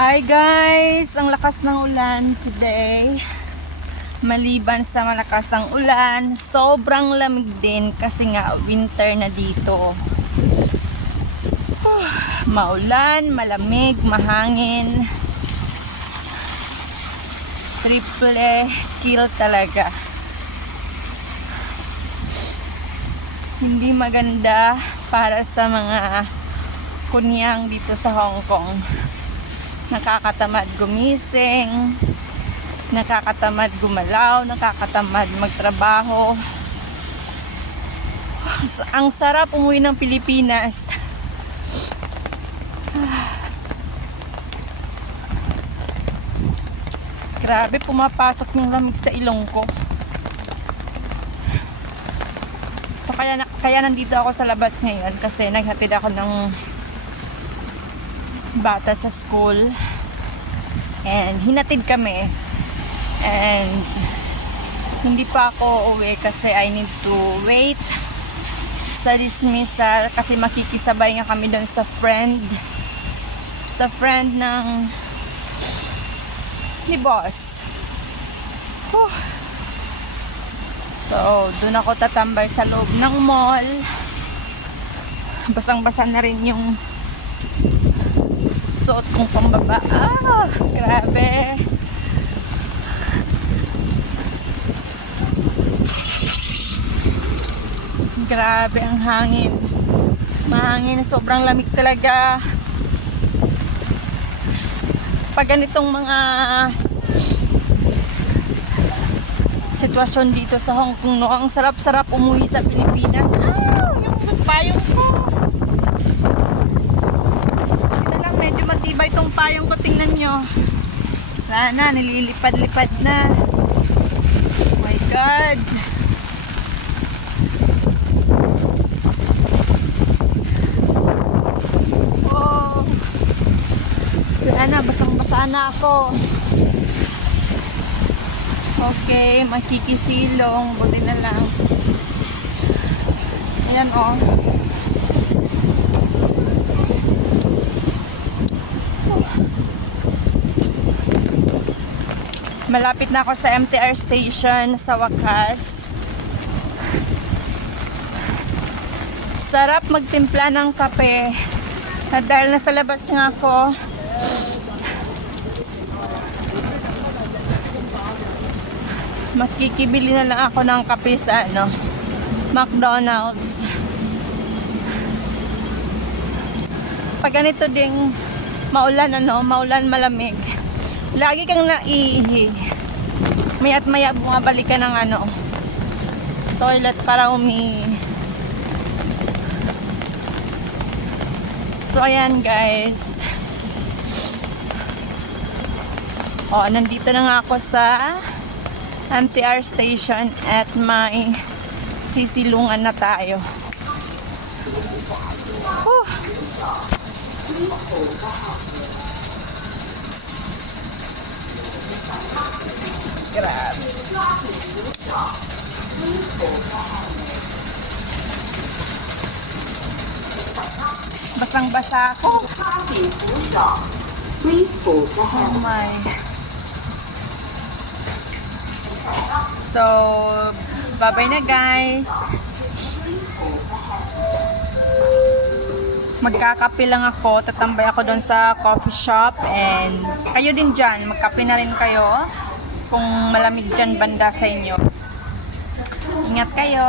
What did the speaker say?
Hi guys! Ang lakas ng ulan today. Maliban sa malakas ang ulan, sobrang lamig din kasi nga winter na dito. Maulan, malamig, mahangin. Triple kill talaga. Hindi maganda para sa mga kunyang dito sa Hong Kong. Nakakatamad gumising, nakakatamad gumalaw, nakakatamad magtrabaho. Ang sarap umuwi ng Pilipinas. Grabe, pumapasok yung lamig sa ilong ko. So kaya nandito ako sa labas ngayon kasi naghatid ako ng bata sa school and hinatid kami and hindi pa ako uwi kasi I need to wait sa dismissal kasi makikisabay nga kami doon sa friend ng ni boss. So doon ako tatambay sa loob ng mall. Basang-basa na rin yung suot kong pambaba. Grabe. Grabe ang hangin. Mahangin, sobrang lamig talaga. Pag ganitong mga sitwasyon dito sa Hong Kong, no, ang sarap-sarap umuwi sa Pilipinas. Yung payong ko. Medyo matibay itong payong ko, tingnan nyo. Wala na, nililipad-lipad na. Oh my God. Oh. Wala na, basang-basa na ako. Okay, makikisilong. Buti na lang. Ayan oh. Malapit na ako sa MTR station sa wakas. Sarap magtimpla ng kape. At dahil nasa labas nga ako, makikibili na lang ako ng kape sa McDonald's. Pag ganito ding maulan malamig, lagi kang naiihi. Maya't maya bumabalik ka ng toilet para umihi. So ayan guys. Nandito na nga ako sa MTR station at may sisilungan na tayo. Grabe. Basang-basa ako. Oh my. So, bye-bye na guys. Magkakape lang ako. Tatambay ako doon sa coffee shop and kayo din dyan. Magkape na rin kayo kung malamig dyan banda sa inyo. Ingat kayo.